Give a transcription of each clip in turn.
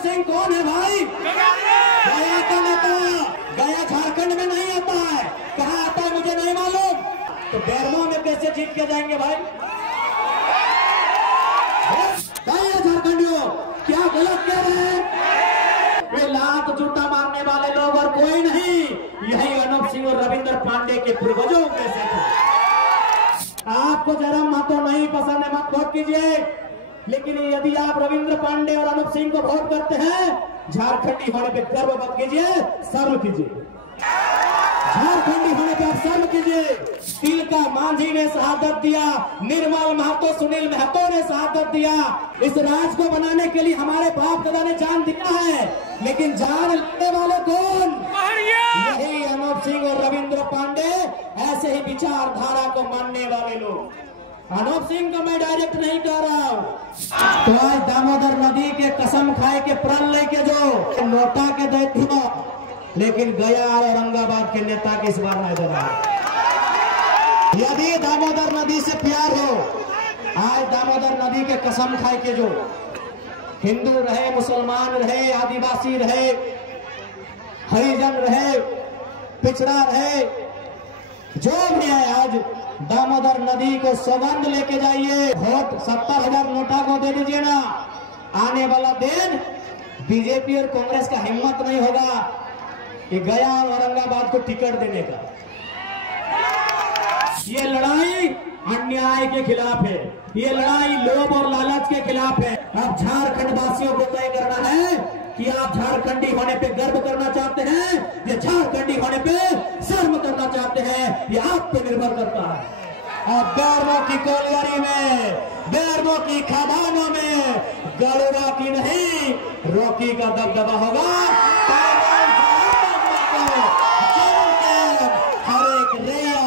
अनूप सिंह कौन है भाई? गया का नेता। गया झारखंड में नहीं आता है, कहाँ आता है मुझे नहीं मालूम। तो बेरमो में कैसे जीत के जाएंगे भाई? झारखंडियों क्या गलत कह रहे हैं? वे लात जूता मारने वाले लोग और कोई नहीं, यही अनूप सिंह और रविंद्र पांडे के पूर्वजों में से थे। आपको जरा महतो नहीं पसंद है, मत वोट कीजिए, लेकिन यदि आप रविंद्र पांडे और अनूप सिंह को वोट करते हैं, झारखंडी होने पे गर्व मत कीजिए, शर्म कीजिए। झारखंडी होने पे आप शर्म कीजिए। तिलका मांझी ने शहादत दिया, निर्मल महतो, सुनील महतो ने शहादत दिया। इस राज को बनाने के लिए हमारे बाप दादा ने जान दिया है, लेकिन जान लेने वाले कौन? यही अनूप सिंह और रविंद्र पांडे, ऐसे ही विचारधारा को मानने वाले लोग। अनूप सिंह को मैं डायरेक्ट नहीं कह रहा हूँ। तो आज दामोदर नदी के कसम खाए के प्रण लेके जो नोटा के दैत्य, लेकिन गया और औरंगाबाद के नेता के इस बार नजर आए। यदि दामोदर नदी से प्यार हो, आज दामोदर नदी के कसम खाए के जो हिंदू रहे, मुसलमान रहे, आदिवासी रहे, हरिजन रहे, पिछड़ा रहे, जो भी है, आज दामोदर नदी को सौगंध लेके जाइए। वोट 70,000 नोटा को दे दीजिए ना। आने वाला दिन बीजेपी और कांग्रेस का हिम्मत नहीं होगा कि गया और औरंगाबाद को टिकट देने का। ये लड़ाई अन्याय के खिलाफ है, ये लड़ाई लोभ और लालच के खिलाफ है। अब झारखंड वासियों को तय करना है कि आप झारखंडी होने पे गर्व करना चाहते हैं या झारखंडी होने पे शर्म करना चाहते हैं, ये आप पे निर्भर करता है। और बेरमो की कोलियारी में, बेरमो की खदानों में गरुड़ा की नहीं, रोकी का दबदबा होगा। हर एक रेया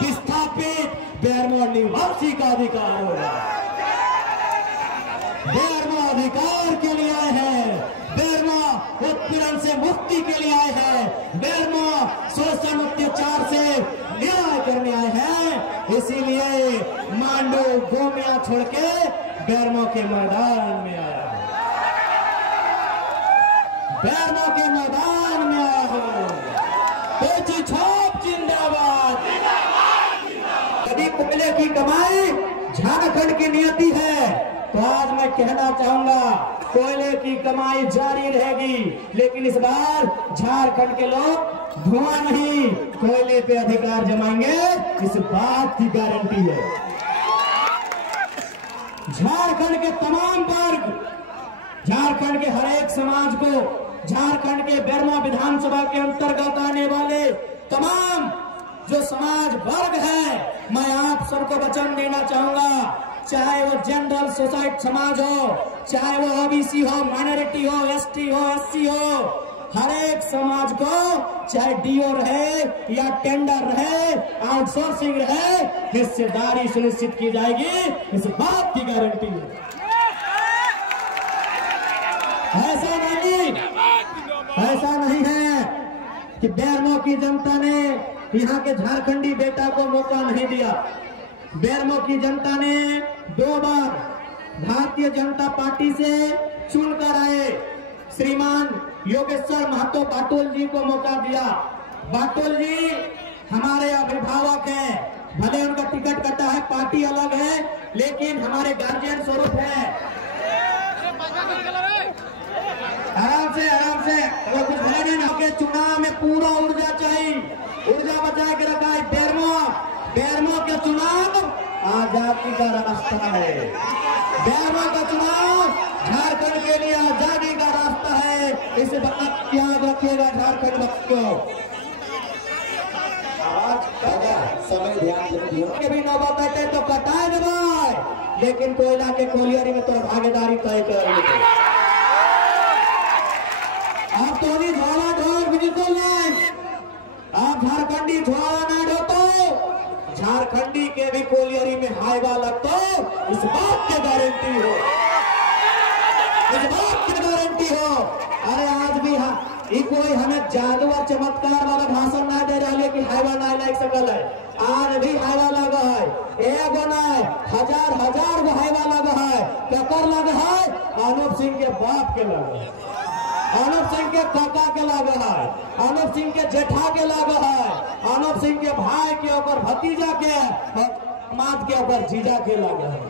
विस्थापित बेरमो निवासी का अधिकार होगा। बेरमो अधिकार के लिए आए हैं, बेरमो उत्पीड़न से मुक्ति के लिए आए हैं, बेरमो शोषण अत्याचार से न्याय करने आए हैं। इसीलिए मांडू गोमिया छोड़ के बेरमो के मैदान में आया है, बेरमो के मैदान में आया हूं। पेची छाप जिंदाबाद। यदि कोयले की कमाई झारखंड की नियति है, तो आज मैं कहना चाहूंगा कोयले की कमाई जारी रहेगी, लेकिन इस बार झारखंड के लोग धुआं नहीं, कोयले पे अधिकार जमाएंगे, इस बात की गारंटी है। झारखंड के तमाम वर्ग, झारखंड के हर एक समाज को, झारखंड के बेरमो विधानसभा के अंतर्गत आने वाले तमाम जो समाज वर्ग है, मैं आप सबको वचन देना चाहूंगा, चाहे वो जनरल सोसाइटी समाज हो, चाहे वो ओबीसी हो, माइनॉरिटी हो, एसटी हो, एससी हो, हर एक समाज को, चाहे डीओ रहे या टेंडर रहे, आउटसोर्सिंग रहे, हिस्सेदारी सुनिश्चित की जाएगी, इस बात की गारंटी है। ऐसा नहीं है कि बेरमो की जनता ने यहाँ के झारखंडी बेटा को मौका नहीं दिया। बेरमो की जनता ने 2 बार भारतीय जनता पार्टी से चुनकर आए श्रीमान योगेश्वर महतो बाटुल जी को मौका दिया। बाटुल जी हमारे अभिभावक हैं, भले उनका टिकट कटा है, पार्टी अलग है, लेकिन हमारे गार्जियन स्वरूप है। आराम से वो कुछ भले नहीं के चुनाव में पूरा ऊर्जा चाहिए, ऊर्जा बचा के रखा है। बेरमो के चुनाव आजादी का रास्ता है, बेरमो का चुनाव झारखंड के लिए आजादी का रास्ता है, इस बात याद रखिएगा झारखंड वासियों। समय ध्यान भी नौबत आते तो कटाए दबाए, लेकिन कोयला के कोलियारी में तो भागीदारी तय करेंगे। आप तो नहीं झोला ढोल बिल्कुल नहीं, आप झारखंडी झोला ना ढो तो झारखंडी के भी कोलियरी में हाईवा लग तो इस बात की गारंटी हो, इस बात की गारंटी हो। अरे आज भी कोई हमें जादू और चमत्कार वाला भाषण ना दे रहा है कि हाईवा ना लाइक सकल है। आज भी हाईवा लगा है, एगो नहीं हजार हजार गो हाईवा लगा है। ककर लगा है? अनूप सिंह के बाप के लगा है, अनूप सिंह के काका के लगा है, अनूप सिंह के जेठा के लगा है, अनूप सिंह के भाई के ऊपर भतीजा के, मात के ऊपर जीजा के लगा है,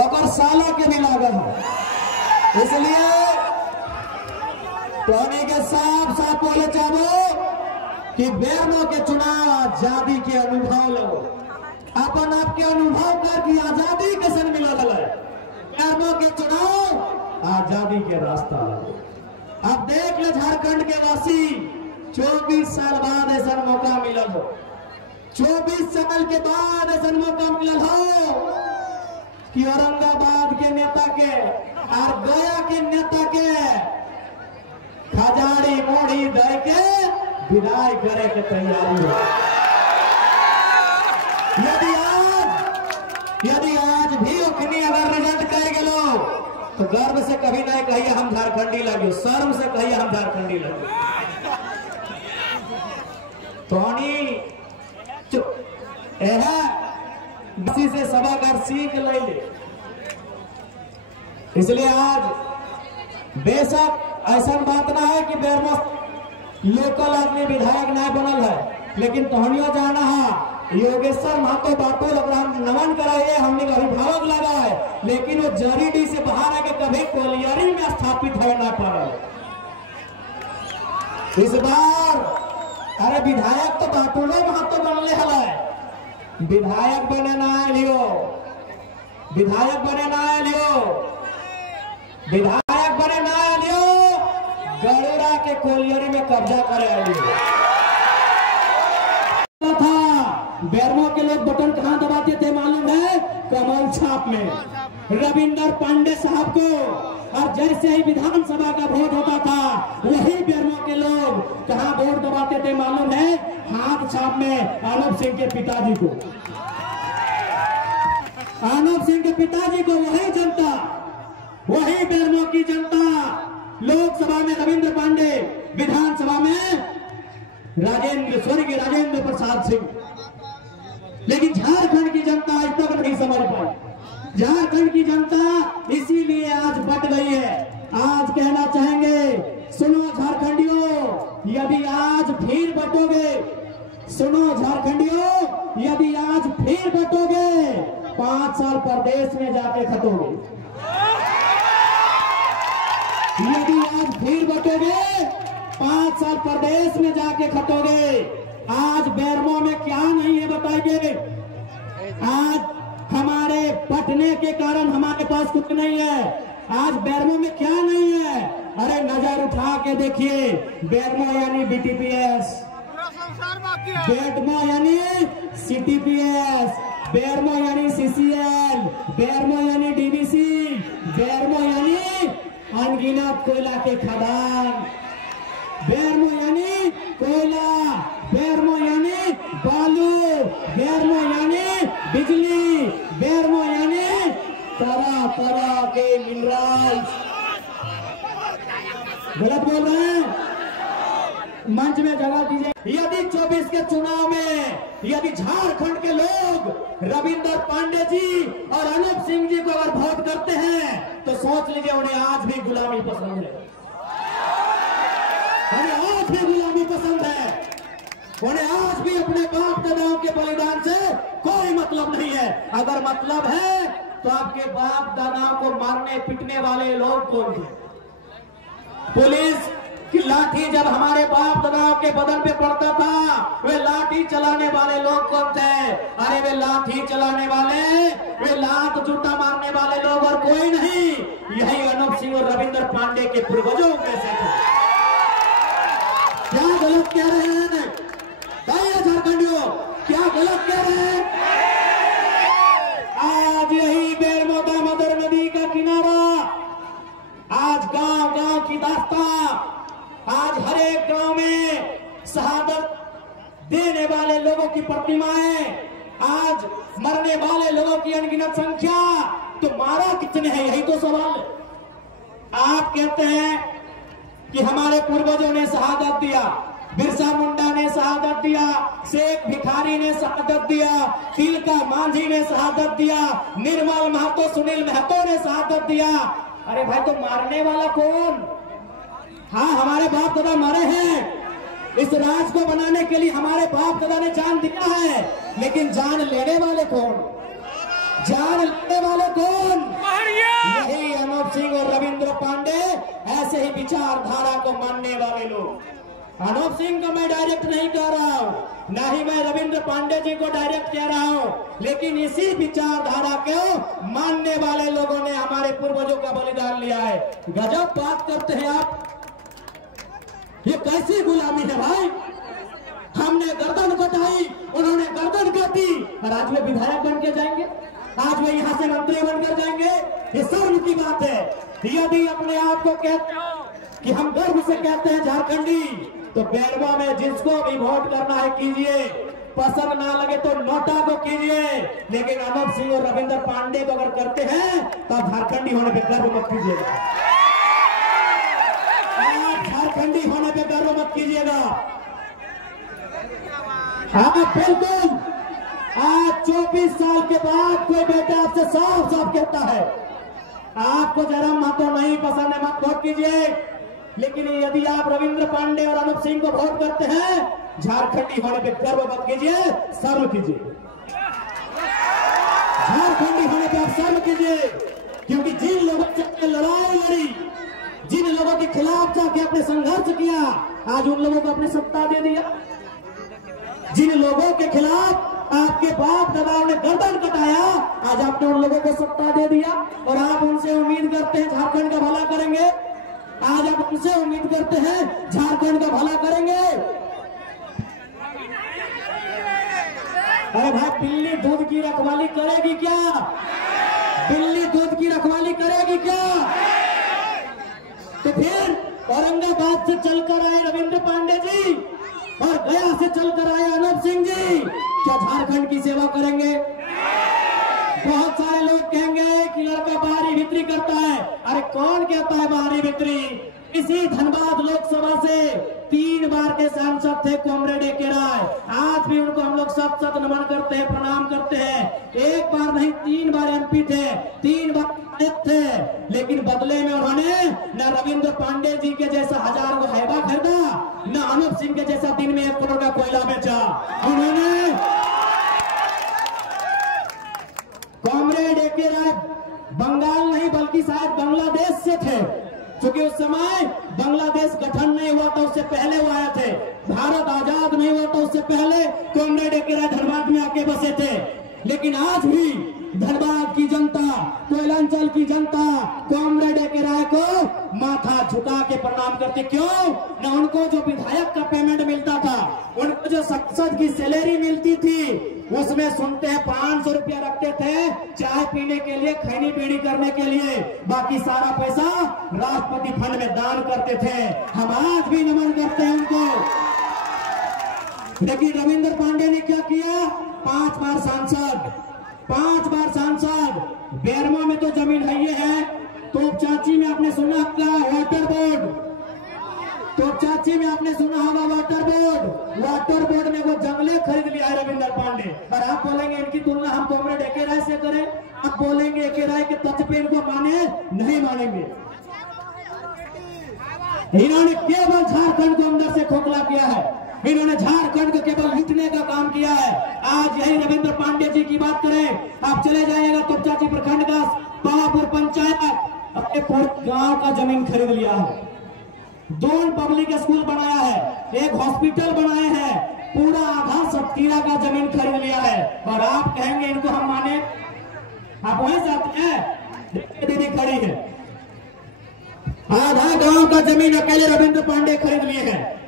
और साला के भी लगा है। इसलिए टोनी के साफ साफ बोले चाहो कि बेरमो के चुनाव आजादी के अनुभव लो, अपन आपके अनुभव कर की आजादी कैसे मिला है। बेरमो के चुनाव आजादी के रास्ता लो। अब देख ले झारखंड के वासी 24 साल बाद ऐसा मौका मिला हो, 24 साल के बाद ऐसा मौका मिला हो कि औरंगाबाद के नेता के और गया के नेता के खजाड़ी मोड़ी दे के विदाई करे के तैयारी हो। यदि आज भी उखनी अगर रिजल्ट कह गलो तो गर्व से कभी नहीं कहिए हम झारखंडी लगे, शर्म से कहिए हम झारखंडी लगे। टोनी किसी से सभागार सीख ले। इसलिए आज बेशक ऐसा बात ना है कि बेरमो लोकल आदमी विधायक नहीं बनल है, लेकिन तोहनियों जाना है योगेश्वर महतो बापू नमन कराइए, हमने अभिभावक लगा है, लेकिन वो जरीडी से बाहर आके कभी कोलियरी में स्थापित है ना पड़ा। इस बार अरे विधायक तो बापू महतो बनले है, विधायक बने ना लियो, विधायक बने ना लियो, विधायक बने ना लियो, गड़ोरा के कोलियरी में कब्जा करे लियो। बेरमो के लोग बटन कहां दबाते थे मालूम है? कमल छाप में रविंदर पांडे साहब को, और जैसे ही विधानसभा का वोट होता था वही बेरमो के लोग कहां वोट दबाते थे मालूम है? हाथ छाप में अनूप सिंह के पिताजी को, अनूप सिंह के पिताजी को वही जनता, वही बेरमो की जनता लोकसभा में रविंद्र पांडे, विधानसभा में स्वर्गीय राजेंद्र प्रसाद सिंह। लेकिन झारखंड की जनता आज तक नहीं समझ पाई। झारखंड की जनता इसीलिए आज बट गई है। आज कहना चाहेंगे, सुनो झारखंडियों, यदि आज फिर बटोगे, सुनो झारखंडियों, यदि आज फिर बटोगे 5 साल प्रदेश में जाके खटोगे। यदि आज फिर बटोगे 5 साल प्रदेश में जाके खटोगे। आज बेरमो में क्या नहीं है बताइए। आज हमारे बटने के कारण हमारे पास कुछ नहीं है। आज बेरमो में क्या नहीं है? अरे नजर उठा के देखिए, बेरमो यानी बीटीपीएस, बेरमो यानी सीटीपीएस, बेरमो यानी सीसीएल, बेरमो यानी डीवीसी, बेरमो यानी अनगिनत कोयला के खदान, बेरमो यानी कोयला, बेरमो यानी बालू, बेरमो यानी बिजली, बेरमो यानी तरह तरह के मिनरल्स। गलत बोल रहे हैं? मंच में जगह दीजिए। यदि 24 के चुनाव में यदि झारखंड के लोग रविंदर पांडे जी और अनूप सिंह जी को अगर वोट करते हैं तो सोच लीजिए उन्हें आज भी गुलामी पसंद है, उन्हें आज भी गुलामी पसंद है, उन्हें आज भी अपने बाप दादाओं के बलिदान से कोई मतलब नहीं है। अगर मतलब है तो आपके बाप दादाओं को मारने पीटने वाले लोग कौन थे? पुलिस की लाठी जब हमारे बाप दादाओं के बदन पे पड़ता था, वे लाठी चलाने वाले लोग कौन थे? अरे वे लाठी चलाने वाले, वे लात जूता मारने वाले लोग और कोई नहीं, यही अनूप सिंह और रविंदर पांडे के पूर्वजों कैसे थे। क्या गलत कह रहे हैं? झारखंडियों क्या गलत कह रहे हैं? आज यही बेरमो दामोदर नदी का किनारा, आज गांव गांव की दास्तां, आज हर एक गांव में शहादत देने वाले लोगों की प्रतिमाएं, आज मरने वाले लोगों की अनगिनत संख्या, तो मारा कितने हैं? यही तो सवाल है। आप कहते हैं कि हमारे पूर्वजों ने शहादत दिया, बिरसा मुंडा ने शहादत दिया, शेख भिखारी ने शहादत दिया, तिलका मांझी ने शहादत दिया, निर्मल महतो सुनील महतो ने शहादत दिया। अरे भाई तो मारने वाला कौन? हाँ हमारे बाप दादा मरे हैं, इस राज को बनाने के लिए हमारे बाप दादा ने जान दिया है, लेकिन जान लेने वाले कौन? जान लेने वाले कौन? यही अनूप सिंह और रविंद्र पांडे, ऐसे ही विचारधारा को मानने वाले लोग। अनूप सिंह को मैं डायरेक्ट नहीं कह रहा हूँ, ना ही मैं रविंद्र पांडे जी को डायरेक्ट कह रहा हूँ, लेकिन इसी विचारधारा को मानने वाले लोगों ने हमारे पूर्वजों का बलिदान लिया है। गजब बात करते हैं आप, ये कैसी गुलामी है भाई? हमने गर्दन कटाई, उन्होंने गर्दन काटी, और आज वे विधायक बन के जाएंगे, आज वे यहाँ से मंत्री बनकर जाएंगे। ये शर्म की बात है। यदि अपने आप को कहते हो कि हम गर्व से कहते हैं झारखंडी, तो बेरवा में जिसको भी वोट करना है कीजिए, पसंद ना लगे तो नोटा को कीजिए, लेकिन अनूप सिंह और रविंद्र पांडे को अगर करते हैं तो झारखंडी होने पे गर्व मत कीजिएगा। झारखंडी होने पे गर्व मत कीजिएगा। हाँ बिल्कुल, आज 24 साल के बाद कोई बेटा आपसे साफ साफ कहता है आपको जरा महतो नहीं पसंद है, मत वोट कीजिए, लेकिन यदि आप रविंद्र पांडे और अनूप सिंह को वोट करते हैं, झारखंडी होने पे गर्व मत कीजिए, शर्म कीजिए। झारखंडी होने पे आप शर्म कीजिए, क्योंकि जिन लोगों से लड़ाई लड़ी, जिन लोगों के खिलाफ जाके आपने संघर्ष किया, आज उन लोगों को अपनी सत्ता दे दिया। जिन लोगों के खिलाफ आपके बाप दादाओं ने गर्दन कटाया, आज आपने उन लोगों को सत्ता दे दिया, और आप उनसे उम्मीद करते हैं झारखंड का भला करेंगे। आज आप उनसे उम्मीद करते हैं झारखंड का भला करेंगे। अरे भाई, बिल्ली दूध की रखवाली करेगी क्या? बिल्ली दूध की रखवाली करेगी क्या? तो फिर औरंगाबाद से चलकर आए रविंद्र पांडे जी और गया से चलकर आए अनूप सिंह जी, क्या झारखंड की सेवा करेंगे? बहुत सारे लोग कहेंगे कि लड़का बाहरी भीतरी करता है। अरे कौन कहता है बाहरी भीतरी? इसी धनबाद लोकसभा से 3 बार के सांसद थे कॉमरेड ए के राय, आज भी उनको हम लोग सत सत नमन करते हैं, प्रणाम करते हैं। 1 बार नहीं 3 बार एमपी थे, 3 बार थे, लेकिन बदले में उन्होंने न रविंद्र पांडे जी के जैसा 1000 को हैबा खरीदा, न अनूप सिंह के जैसा दिन में 1 करोड़ का कोयला बेचा। उन्होंने कॉमरेड ए के राय बंगाल नहीं बल्कि शायद बांग्लादेश से थे, क्योंकि उस समय बांग्लादेश गठन नहीं हुआ था, उससे पहले वो आए थे। भारत आजाद नहीं हुआ था, उससे पहले कॉमरेड ए के राय धनबाद में आके बसे थे। लेकिन आज भी धनबाद की जनता, कोयलांचल की जनता कॉमरेड ए के राय को माथा झुका के प्रणाम करती। क्यों? न उनको जो विधायक का पेमेंट मिलता था, उनको जो सांसद की सैलरी मिलती थी, उसमें सुनते हैं 500 रुपया रखते थे चाय पीने के लिए, खैनी पीनी करने के लिए, बाकी सारा पैसा राष्ट्रपति फंड में दान करते थे। हम आज भी नमन करते हैं उनको। लेकिन रविंद्र पांडे ने क्या किया? 5 बार सांसद, 5 बार सांसद। बेरमा में तो जमीन है ये है, तोपचाची में आपने सुना होगा वाटर बोर्ड, तोपचाची में आपने सुना होगा वाटर बोर्ड। वाटर बोर्ड ने वो जंगले खरीद लिया है रविंद्र पांडे। और आप बोलेंगे इनकी तुलना हम कॉमरेड ए के राय से करें, आप बोलेंगे ए के राय के तथ्य पे इनको माने, नहीं मानेंगे। इन्होंने केवल झारखंड को अंदर से खोखला किया है, इन्होंने झारखंड को केवल लूटने का काम किया है। आज यही रविंद्र पांडे जी की बात करें, आप चले जाइएगा तोपचाची प्रखंड का पावापुर पंचायत, अपने गांव का जमीन खरीद लिया है, 2 पब्लिक स्कूल बनाया है, 1 हॉस्पिटल बनाए हैं, पूरा आधा सत्तीरा का जमीन खरीद लिया है। और आप कहेंगे इनको हम माने? आप वहीं से आते हैं, दीदी खड़ी है, आधा गांव का जमीन अकेले रविंद्र पांडे खरीद लिए हैं।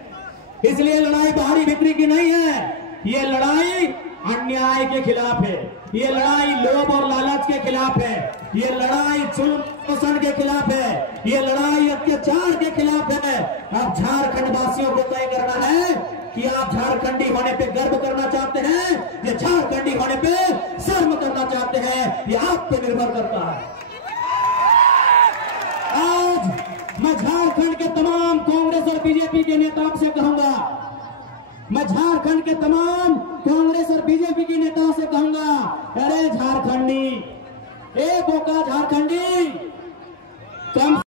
इसलिए लड़ाई बाहरी बिक्री की नहीं है, ये लड़ाई अन्याय के खिलाफ है, ये लड़ाई लोभ और लालच के खिलाफ है, ये लड़ाई जुल्म शोषण के खिलाफ है, ये लड़ाई अत्याचार के खिलाफ है। अब झारखंड वासियों को तय करना है कि आप झारखंडी होने पे गर्व करना चाहते हैं या झारखंडी होने पे शर्म करना चाहते हैं, ये आप पे निर्भर करता है। आज मैं झारखंड के तमाम कांग्रेस और बीजेपी के नेताओं से कहूंगा, मैं झारखंड के तमाम कांग्रेस और बीजेपी के नेताओं से कहूंगा, अरे झारखंडी, ए बोका झारखंडी, कम